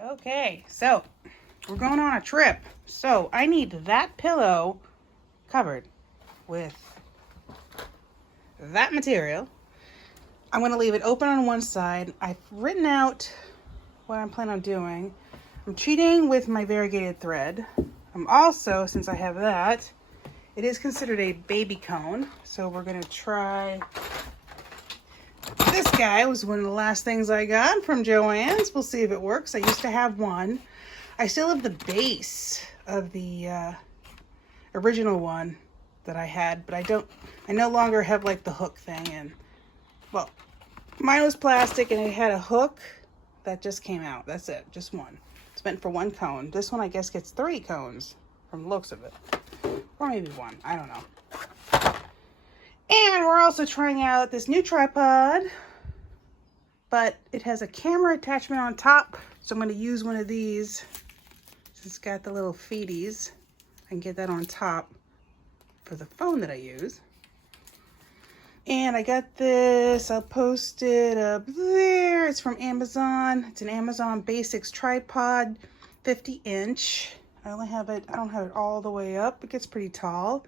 Okay, so we're going on a trip. So I need that pillow covered with that material. I'm going to leave it open on one side. I've written out what I'm planning on doing. I'm cheating with my variegated thread. I'm also, since I have that, it is considered a baby cone. So we're going to try this guy. Was one of the last things I got from Joann's. We'll see if it works. I used to have one. I still have the base of the original one that I had, but I no longer have like the hook thing. And well, mine was plastic and it had a hook that just came out. That's it, just one. It's meant for one cone. This one I guess gets 3 cones from the looks of it, or maybe 1. I don't know. And we're also trying out this new tripod, but it has a camera attachment on top, so I'm going to use one of these. It's got the little feeties. I can get that on top for the phone that I use. And I got this, I'll post it up there. It's from Amazon. It's an Amazon Basics tripod, 50-inch. I don't have it all the way up. It gets pretty tall.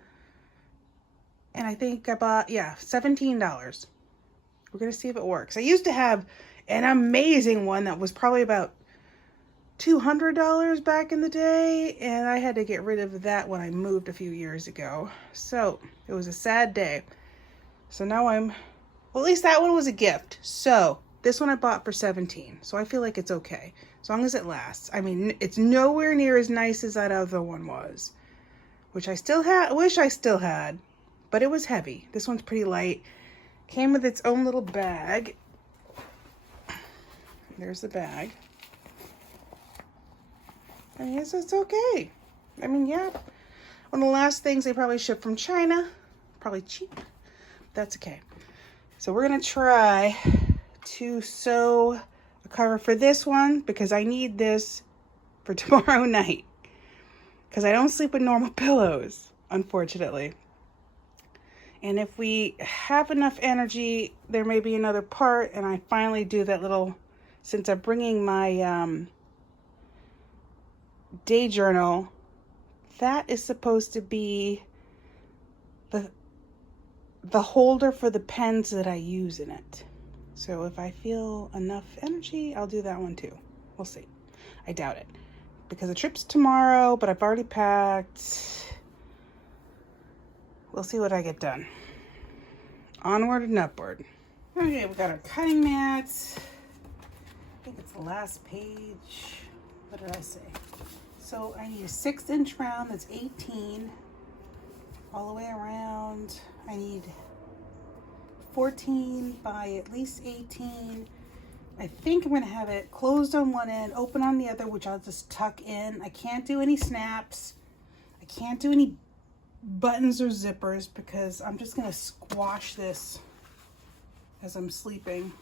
And I think I bought, $17. We're going to see if it works. I used to have an amazing one that was probably about $200 back in the day, and I had to get rid of that when I moved a few years ago. So it was a sad day. So now well, at least that one was a gift. So this one I bought for $17. So I feel like it's okay, as long as it lasts. I mean, it's nowhere near as nice as that other one was, which I wish I still had, but it was heavy. This one's pretty light. Came with its own little bag. There's the bag. I guess it's okay. I mean, yeah. One of the last things they probably shipped from China. Probably cheap. That's okay. So we're going to try to sew a cover for this one because I need this for tomorrow night. Because I don't sleep with normal pillows, unfortunately. And if we have enough energy, there may be another part, and I finally do that little, since I'm bringing my day journal, that is supposed to be the holder for the pens that I use in it. So if I feel enough energy, I'll do that one too. We'll see. I doubt it, because the trip's tomorrow, but I've already packed. We'll see what I get done. Onward and upward. Okay, we got our cutting mats. I think it's the last page. What did I say? So I need a 6-inch round that's 18 all the way around. I need 14 by at least 18. I think I'm going to have it closed on one end, open on the other, which I'll just tuck in. I can't do any snaps. I can't do any buttons or zippers because I'm just going to squash this as I'm sleeping.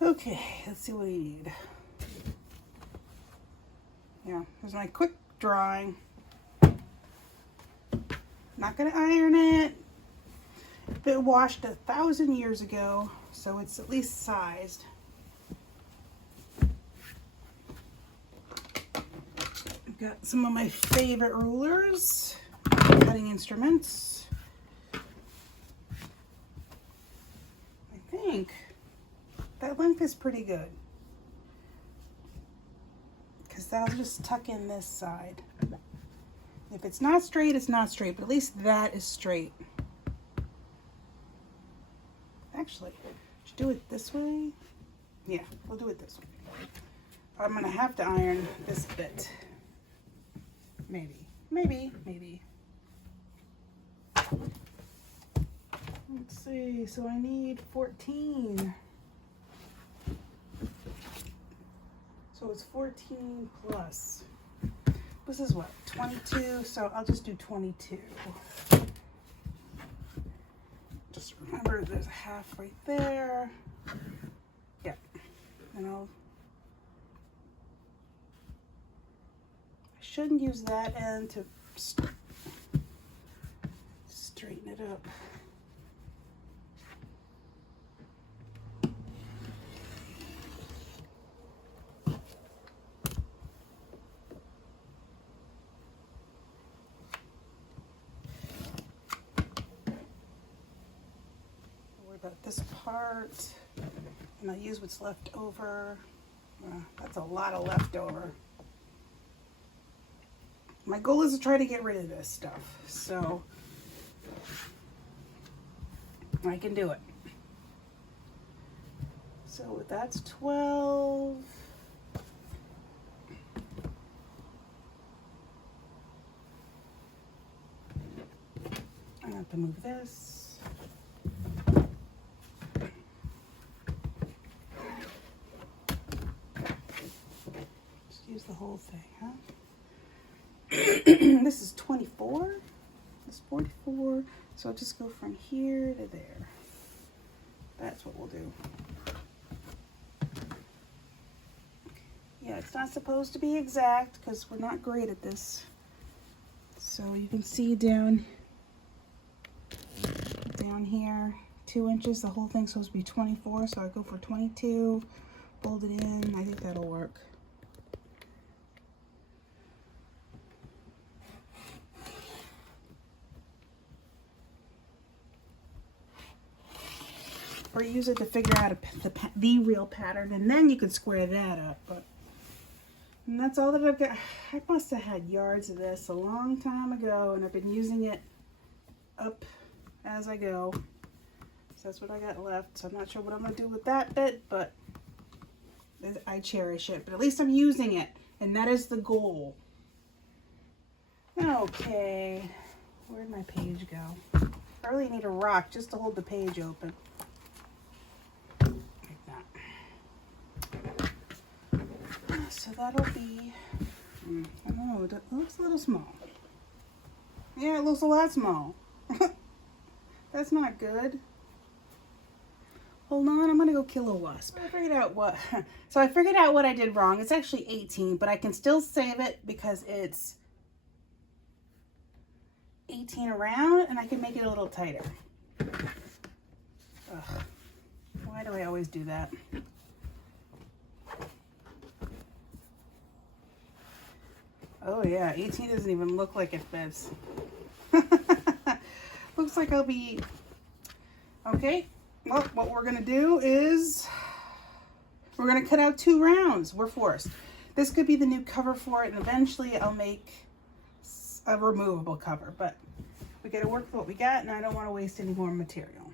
Okay, let's see what we need. Yeah, here's my quick drawing. Not gonna iron it. It washed 1,000 years ago, so it's at least sized. I've got some of my favorite rulers, cutting instruments. I think that length is pretty good, because I'll just tuck in this side. If it's not straight, it's not straight, but at least that is straight. Actually, should do it this way? Yeah, we'll do it this way. I'm gonna have to iron this bit. Maybe. Let's see, so I need 14. So it's 14 plus. This is what, 22? So I'll just do 22. Just remember there's a half right there. Yep. And I shouldn't use that end to straighten it up. got this part, and I use what's left over. That's a lot of leftover. My goal is to try to get rid of this stuff, so I can do it. So that's 12. I have to move this. Just use the whole thing, huh? This is 24. This is 44. So I'll just go from here to there. That's what we'll do. Yeah, it's not supposed to be exact because we're not great at this. So you can see down here, 2 inches. The whole thing's supposed to be 24, so I go for 22. Fold it in. I think that'll work. Or use it to figure out the real pattern, and then you could square that up. And that's all that I've got. I must have had yards of this a long time ago, and I've been using it up as I go. So that's what I got left. So I'm not sure what I'm going to do with that bit, but I cherish it. But at least I'm using it, and that is the goal. Okay, where'd my page go? I really need a rock just to hold the page open. So that'll be, I don't know, it looks a little small. Yeah, it looks a lot small. That's not good. Hold on, I'm gonna go kill a wasp. I figured out what, so I figured out what I did wrong. It's actually 18, but I can still save it because it's 18 around, and I can make it a little tighter. Ugh. Why do I always do that? Oh yeah, 18 doesn't even look like it fits. Looks like I'll be... Okay, well, what we're gonna do is we're gonna cut out 2 rounds. We're forced. This could be the new cover for it, and eventually I'll make a removable cover, but we gotta work with what we got, and I don't wanna waste any more material.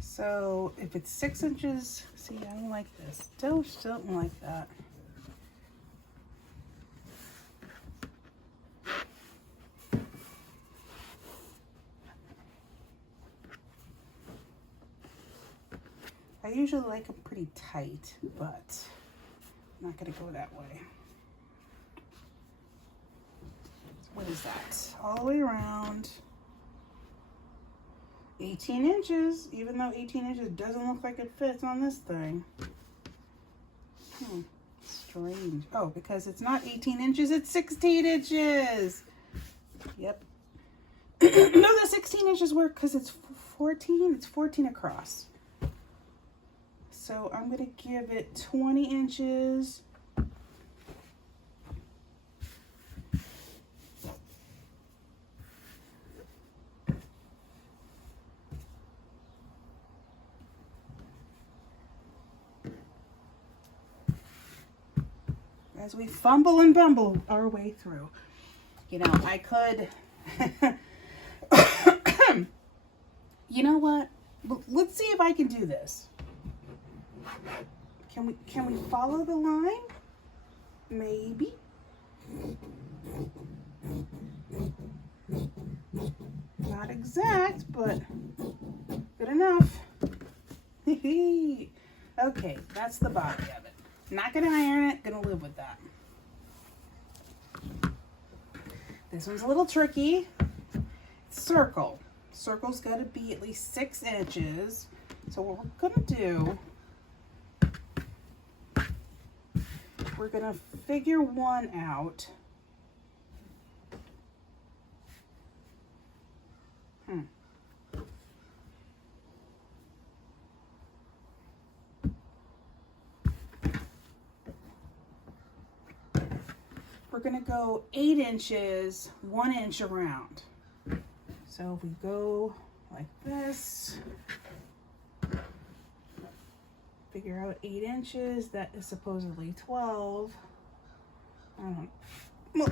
So if it's 6 inches, see, I don't like this. Don't like that. I usually like them pretty tight, but I'm not gonna go that way. So what is that? All the way around. 18 inches, even though 18 inches doesn't look like it fits on this thing. Strange. Oh, because it's not 18 inches, it's 16 inches. Yep. No, the 16 inches work because it's 14. It's 14 across. So I'm going to give it 20 inches. As we fumble and bumble our way through. You know, I could, you know what? Let's see if I can do this. Can we follow the line? Maybe. Not exact, but good enough. Okay, that's the body of it. Not gonna iron it, gonna live with that. This one's a little tricky. Circle. Circle's gotta be at least 6 inches. So what we're gonna do, we're gonna figure 1 out. we're gonna go 8 inches, 1 inch around. So if we go like this, figure out 8 inches, that is supposedly 12. I don't know.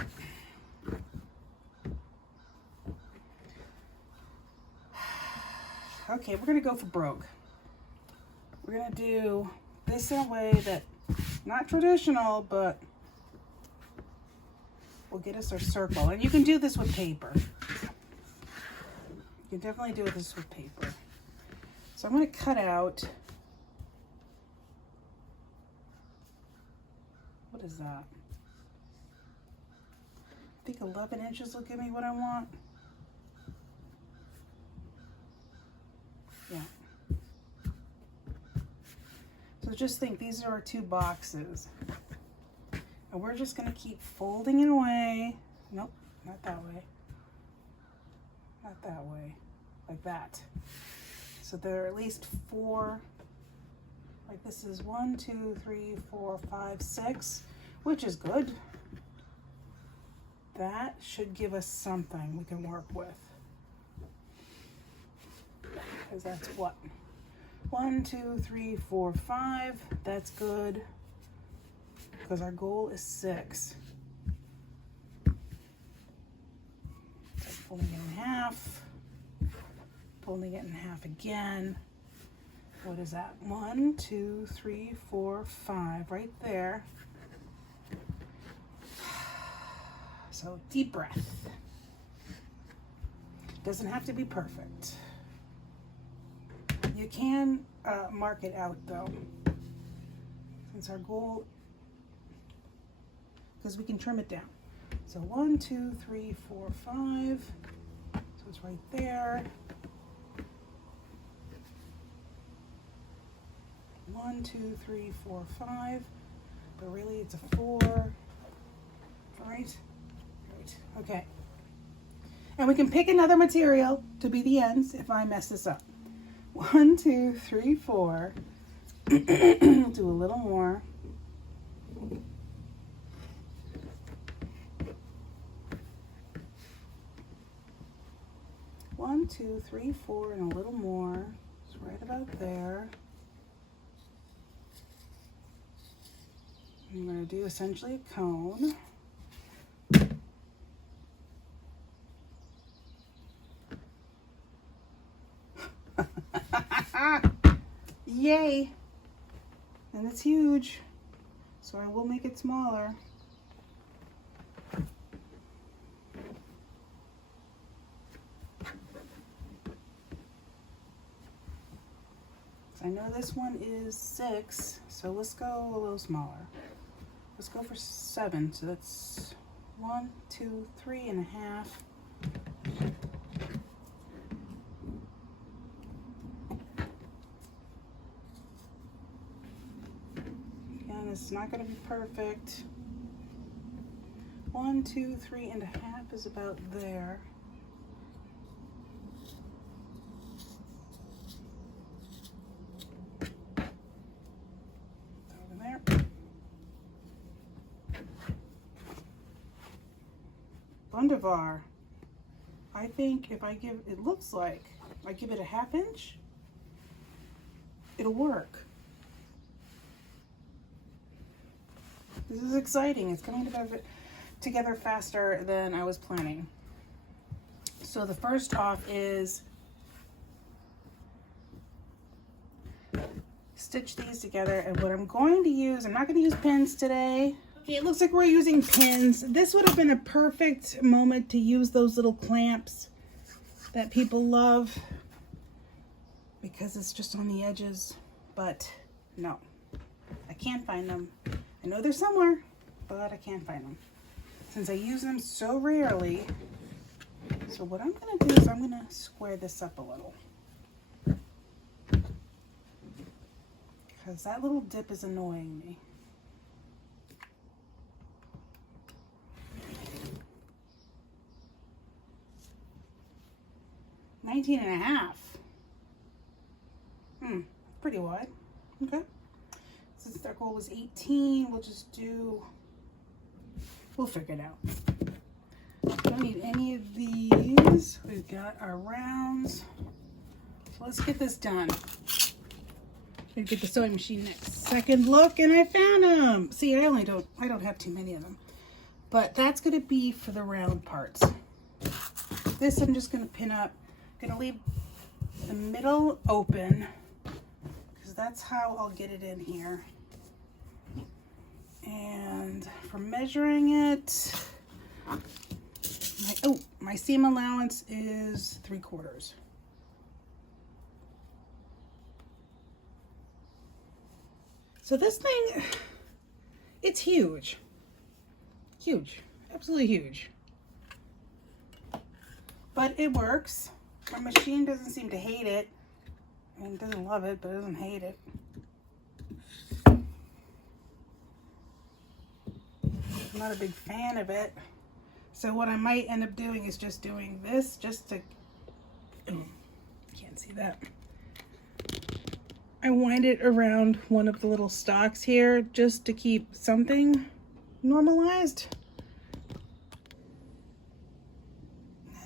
Okay, we're gonna go for broke. We're gonna do this in a way that, not traditional, but will get us our circle. And you can do this with paper. You can definitely do this with paper. So I'm gonna cut out, what is that? I think 11 inches will give me what I want. Yeah. So just think, these are our 2 boxes. And we're just gonna keep folding it away. Nope, not that way. Not that way, like that. So there are at least 4, like this is 1, 2, 3, 4, 5, 6, which is good. That should give us something we can work with. Because that's what? 1, 2, 3, 4, 5. That's good. Because our goal is 6. So folding it in half. Folding it in half again. What is that? 1, 2, 3, 4, 5. Right there. So deep breath. Doesn't have to be perfect. You can mark it out though, since our goal, because we can trim it down. So 1, 2, 3, 4, 5. So it's right there. 1, 2, 3, 4, 5. But really it's a 4. Right? Right. Okay. And we can pick another material to be the ends if I mess this up. 1, 2, 3, 4. Do a little more. One, 2, 3, 4, and a little more. It's right about there. I'm going to do essentially a cone. Yay! And it's huge, so I will make it smaller. I know this one is 6, so let's go a little smaller. Let's go for 7. So that's 1, 2, 3.5. Again, it's not going to be perfect. 1, 2, 3.5 is about there. Bundavar. I think if I give, it looks like I give it a 1/2 inch, it'll work. This is exciting. It's coming together faster than I was planning. So the first off is stitch these together, and what I'm going to use, I'm not going to use pins today. Okay, it looks like we're using pins. This would have been a perfect moment to use those little clamps that people love because it's just on the edges, but no, I can't find them. I know they're somewhere, but I can't find them since I use them so rarely. So what I'm going to do is I'm going to square this up a little because that little dip is annoying me. Pretty wide. Okay. Since our goal was 18, we'll just do We'll figure it out. Don't need any of these. We've got our rounds. So let's get this done. Gonna get the sewing machine next. Second look, and I found them. See, I don't have too many of them. But that's gonna be for the round parts. This I'm just gonna pin up. Gonna leave the middle open because that's how I'll get it in here. And for measuring it, my seam allowance is 3/4. So this thing, it's huge. Huge. Absolutely huge. But it works. My machine doesn't seem to hate it. I mean, it doesn't love it, but it doesn't hate it. I'm not a big fan of it. So what I might end up doing is just doing this just to, can't see that. I wind it around one of the little stalks here just to keep something normalized.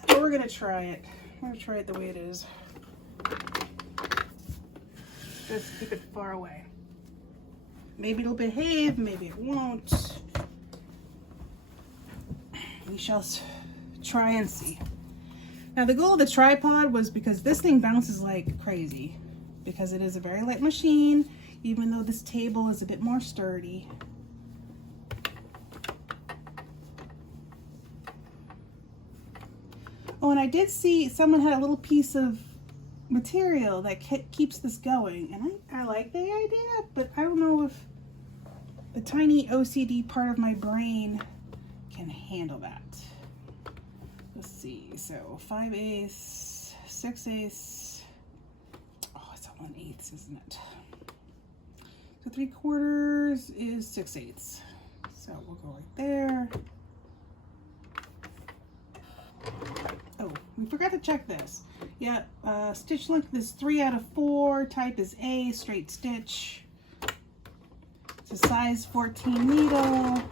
But we're gonna try it. I'm gonna try it the way it is. Just keep it far away. Maybe it'll behave, maybe it won't. We shall try and see. Now the goal of the tripod was because this thing bounces like crazy. Because it is a very light machine, even though this table is a bit more sturdy. Oh, and I did see someone had a little piece of material that keeps this going, and I like the idea, but I don't know if the tiny OCD part of my brain can handle that. Let's see, so 5/8, 6/8. 1/8, isn't it? So 3/4 is 6/8. So we'll go right there. Oh, we forgot to check this. Yeah, stitch length is 3 out of 4. Type is A, straight stitch. It's a size 14 needle.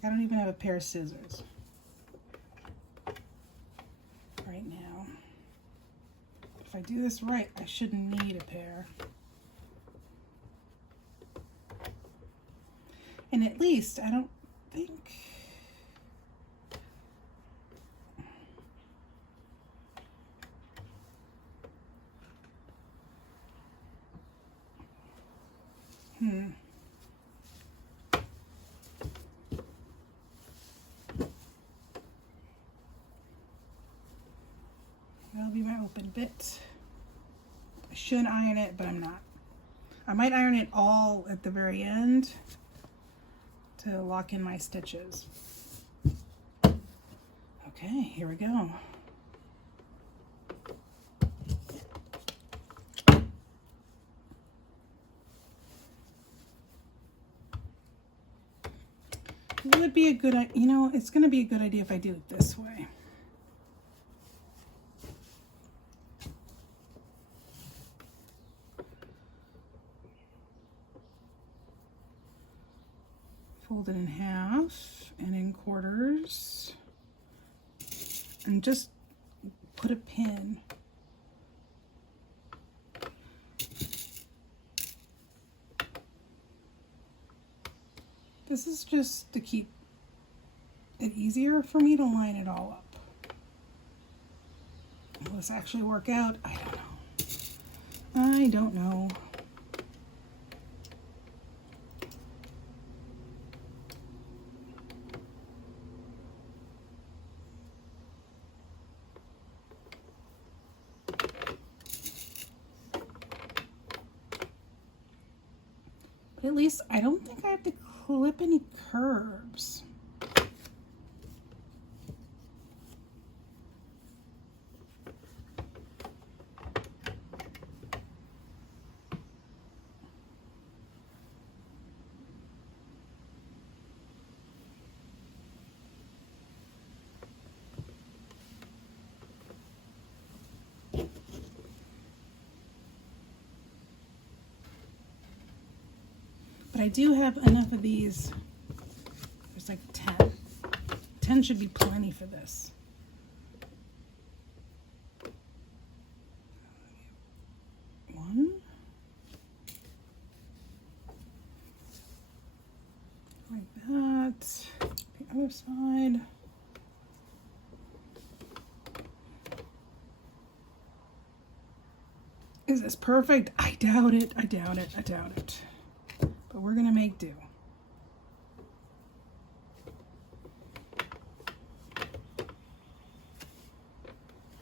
I don't even have a pair of scissors right now. If I do this right, I shouldn't need a pair. And at least, I don't think... That'll be my open bit. I should iron it, but I'm not. I might iron it all at the very end to lock in my stitches. Okay, here we go. It would be a good, you know, it's going to be a good idea if I do it this way. Fold it in half and in quarters and just put a pin. This is just to keep it easier for me to line it all up. Will this actually work out? I don't know. I don't know. But at least I don't think I have to clip any curves. But I do have enough of these. There's like 10. 10 should be plenty for this. One. Like that. The other side. Is this perfect? I doubt it. I doubt it. I doubt it. But we're gonna make do.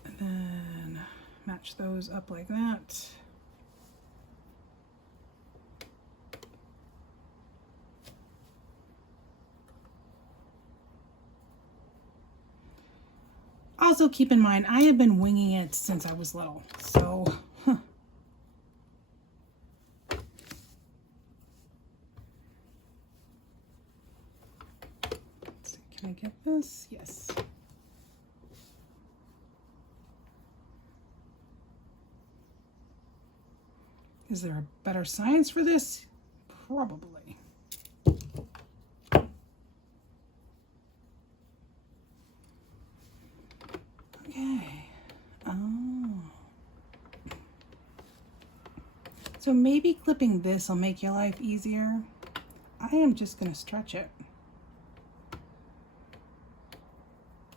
And then match those up like that. Also keep in mind, I have been winging it since I was little, so let's see, can I get this? Yes. Is there a better science for this? Probably. Okay. Oh. So maybe clipping this will make your life easier. I am just going to stretch it.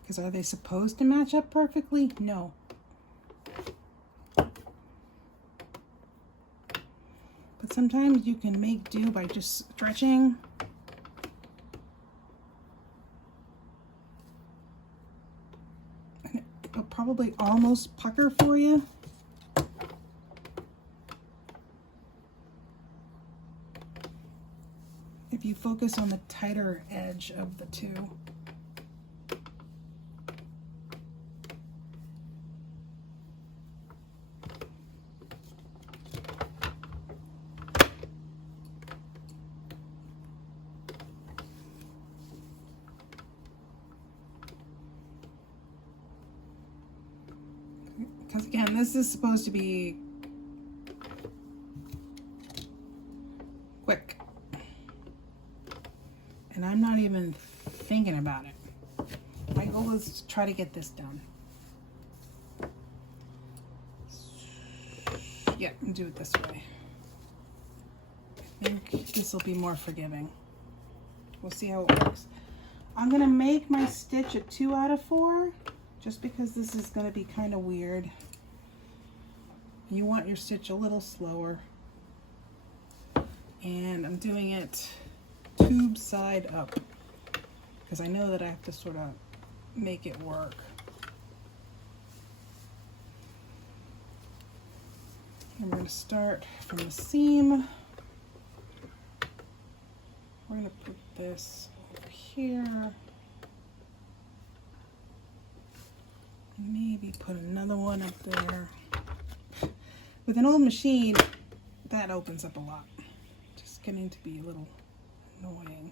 Because are they supposed to match up perfectly? No. But sometimes you can make do by just stretching. And it'll probably almost pucker for you. If you focus on the tighter edge of the two. Because again, this is supposed to be quick. And I'm not even thinking about it. My goal is to try to get this done. Yeah, and do it this way. I think this will be more forgiving. We'll see how it works. I'm gonna make my stitch a 2 out of 4, just because this is gonna be kind of weird. You want your stitch a little slower. And I'm doing it tube side up, because I know that I have to sort of make it work. And we're going to start from the seam. We're going to put this over here. Maybe put another one up there. With an old machine, that opens up a lot. Just getting to be a little annoying.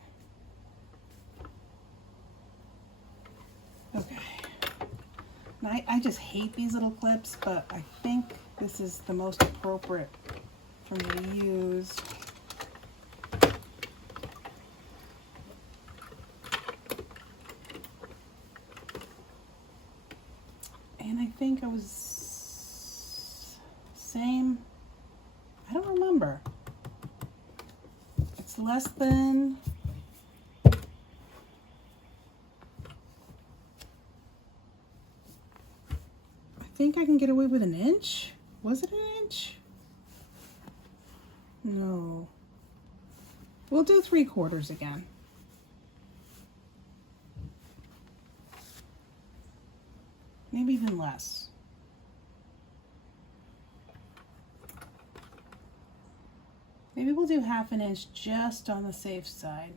Okay. Now I just hate these little clips, but I think this is the most appropriate for me to use. And I think I was same. I don't remember. It's less than I think I can get away with an inch. Was it an inch? No. We'll do 3/4 again. Maybe even less. Maybe we'll do 1/2 inch just on the safe side.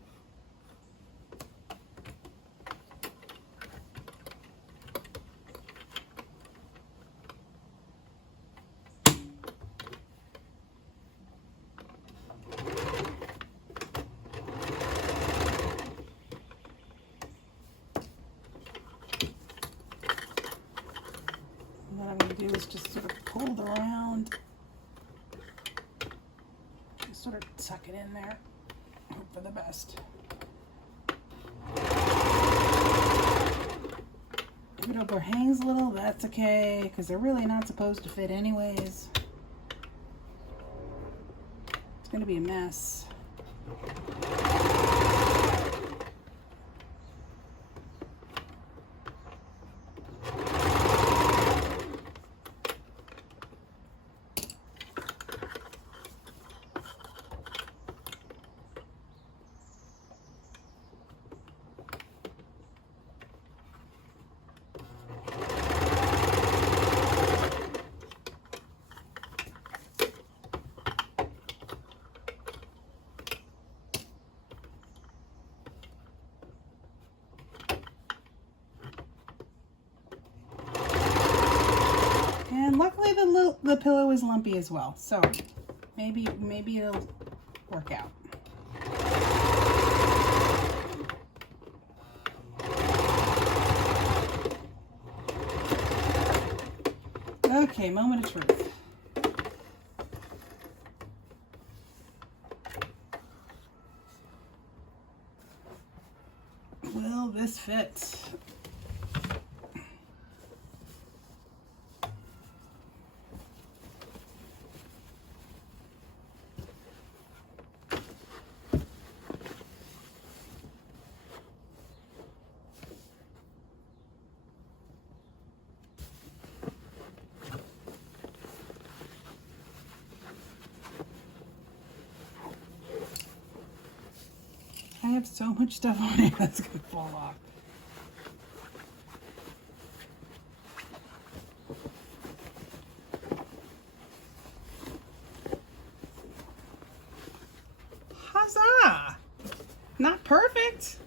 What I'm going to do is just sort of pull it around. Sort of tuck it in there. fast. If it overhangs a little, that's okay, because they're really not supposed to fit anyways. It's going to be a mess. And luckily the pillow is lumpy as well, so maybe it'll work out. Okay, moment of truth. Will this fit? I have so much stuff on here that's gonna fall off. Huzzah! Not perfect,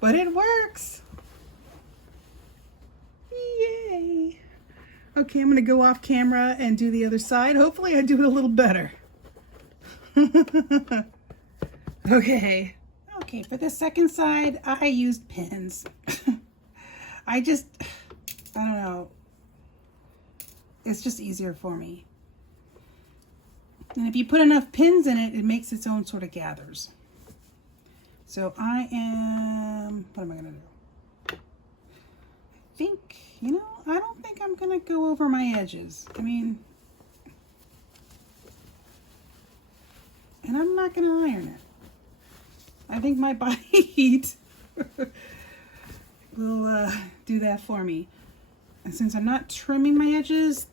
but it works. Yay! Okay, I'm gonna go off camera and do the other side. Hopefully I do it a little better. Okay. Okay, for the second side, I used pins. I don't know. It's just easier for me. And if you put enough pins in it, it makes its own sort of gathers. So what am I going to do? I think, I don't think I'm going to go over my edges. I mean, and I'm not going to iron it. I think my body heat will do that for me. And since I'm not trimming my edges,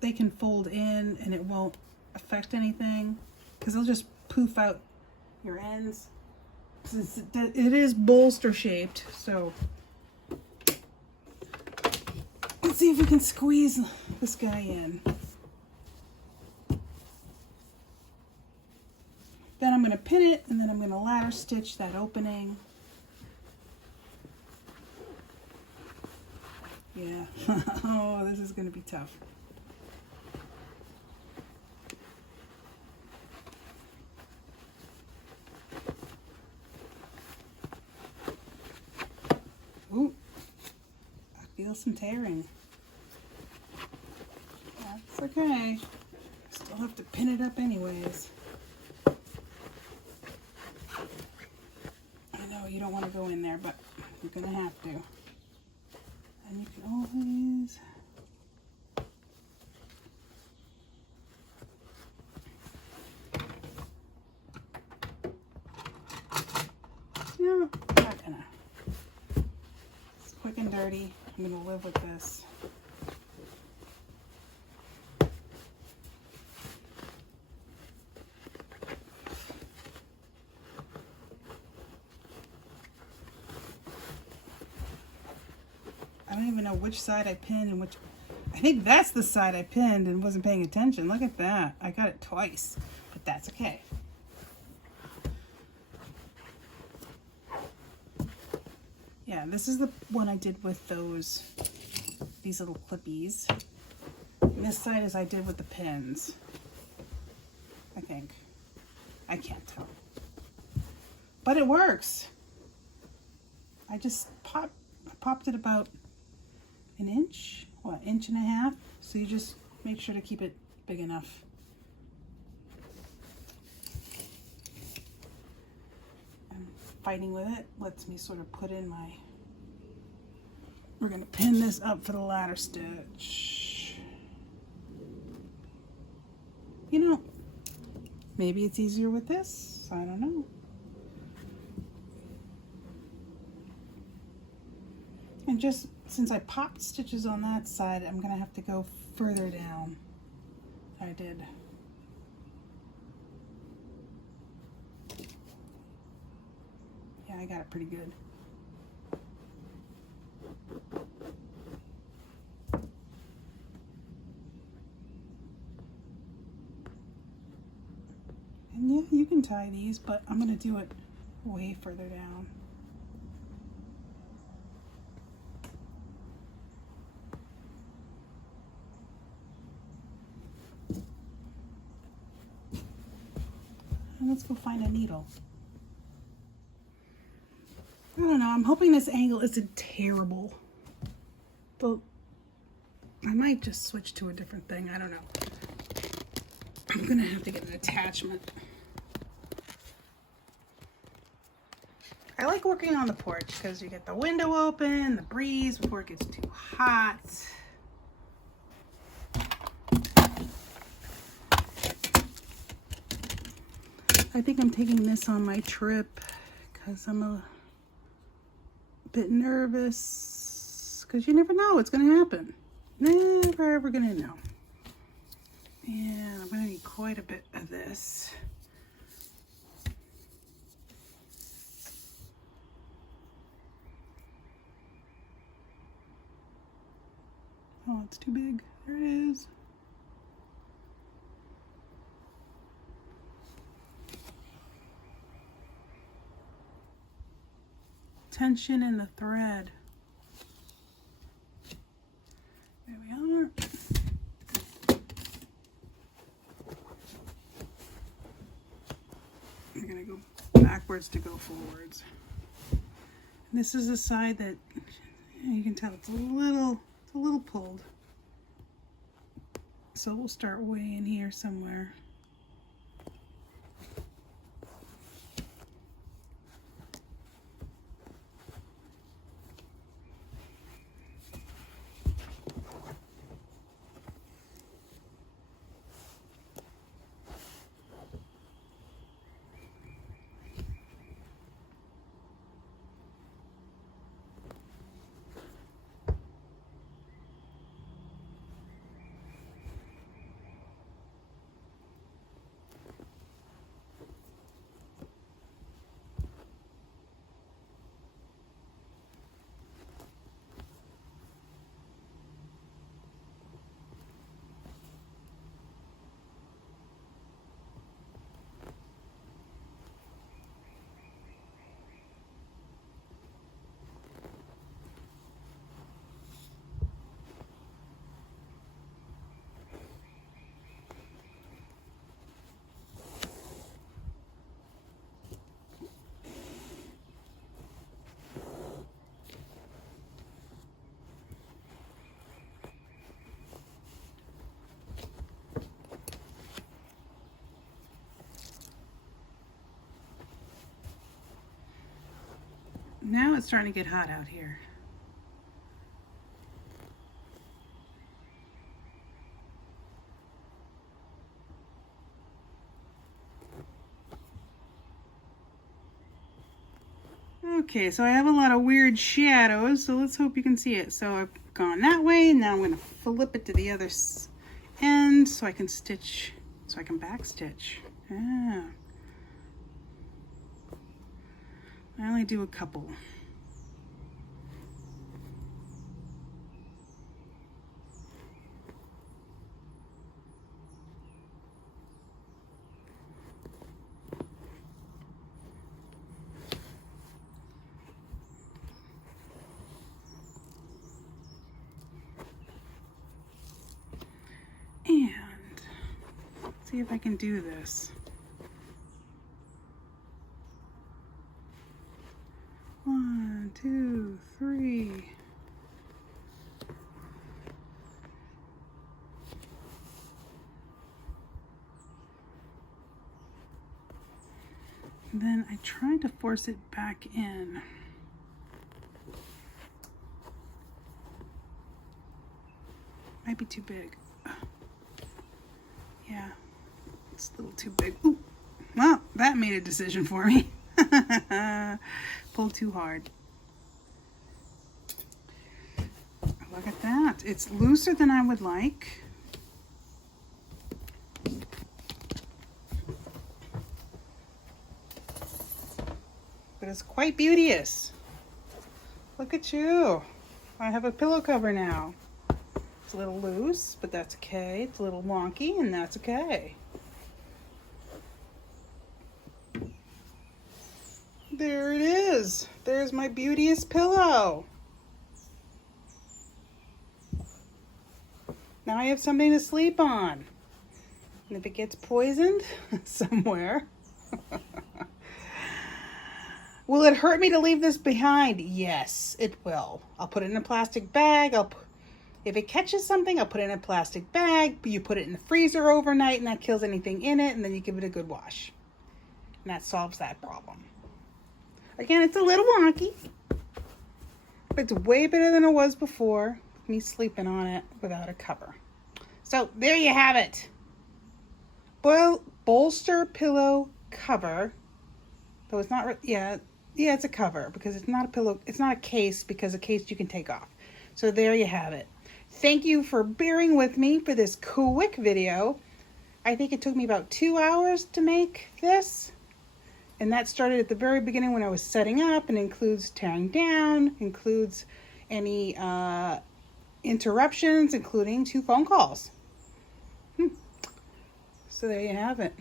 they can fold in and it won't affect anything because they'll just poof out your ends. It is bolster shaped, so let's see if we can squeeze this guy in. Then I'm going to pin it, and then I'm going to ladder stitch that opening. Yeah. Oh, this is going to be tough. Ooh. I feel some tearing. That's okay. Still have to pin it up anyways. You don't want to go in there, but you're going to have to. And you can always... No, I'm not gonna. It's quick and dirty. I'm going to live with this. I don't even know which side I pinned and which... I think that's the side I pinned and wasn't paying attention. Look at that. I got it twice, but that's okay. Yeah, this is the one I did with these little clippies. And this side is I did with the pins. I think. I can't tell. But it works. I just popped it about an inch, inch and a half. So you just make sure to keep it big enough. fighting with it lets me sort of put in my, we're going to pin this up for the ladder stitch. You know, maybe it's easier with this, I don't know. And just since I popped stitches on that side, I'm going to have to go further down. I did. Yeah, I got it pretty good. And yeah, you can tie these, but I'm going to do it way further down. And let's go find a needle. I don't know, I'm hoping this angle isn't terrible. But I might just switch to a different thing, I don't know. I'm gonna have to get an attachment. I like working on the porch because you get the window open, the breeze before it gets too hot. I think I'm taking this on my trip because I'm a bit nervous because you never know what's going to happen. Never ever going to know. And I'm going to need quite a bit of this. Oh, it's too big. There it is. Tension in the thread. There we are. I'm gonna go backwards to go forwards. And this is the side that you can tell it's a little pulled. So we'll start way in here somewhere. Now it's starting to get hot out here. Okay, so I have a lot of weird shadows, so let's hope you can see it. So I've gone that way, and now I'm going to flip it to the other end so I can stitch, so I can back stitch. Ah. I only do a couple. And let's see if I can do this. One, two, three. And then I tried to force it back in. Might be too big. Yeah, it's a little too big. Ooh. Well, that made a decision for me. Pulled too hard. Look at that. It's looser than I would like. But it's quite beauteous. Look at you. I have a pillow cover now. It's a little loose, but that's okay. It's a little wonky, and that's okay. There it is. There's my beauteous pillow. Now I have something to sleep on. And if it gets poisoned somewhere, will it hurt me to leave this behind? Yes, it will. I'll put it in a plastic bag. If it catches something, I'll put it in a plastic bag. You put it in the freezer overnight, and that kills anything in it, and then you give it a good wash. And that solves that problem. Again, it's a little wonky, but it's way better than it was before, me sleeping on it without a cover. So there you have it. Bolster pillow cover. Though it's not, yeah, it's a cover because it's not a pillow. It's not a case because a case you can take off. So there you have it. Thank you for bearing with me for this quick video. I think it took me about 2 hours to make this. And that started at the very beginning when I was setting up, and includes tearing down, includes any interruptions, including 2 phone calls. So there you have it.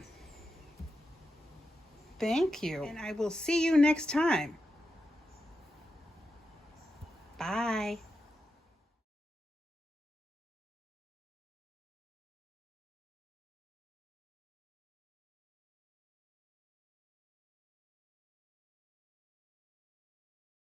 Thank you. And I will see you next time. Bye.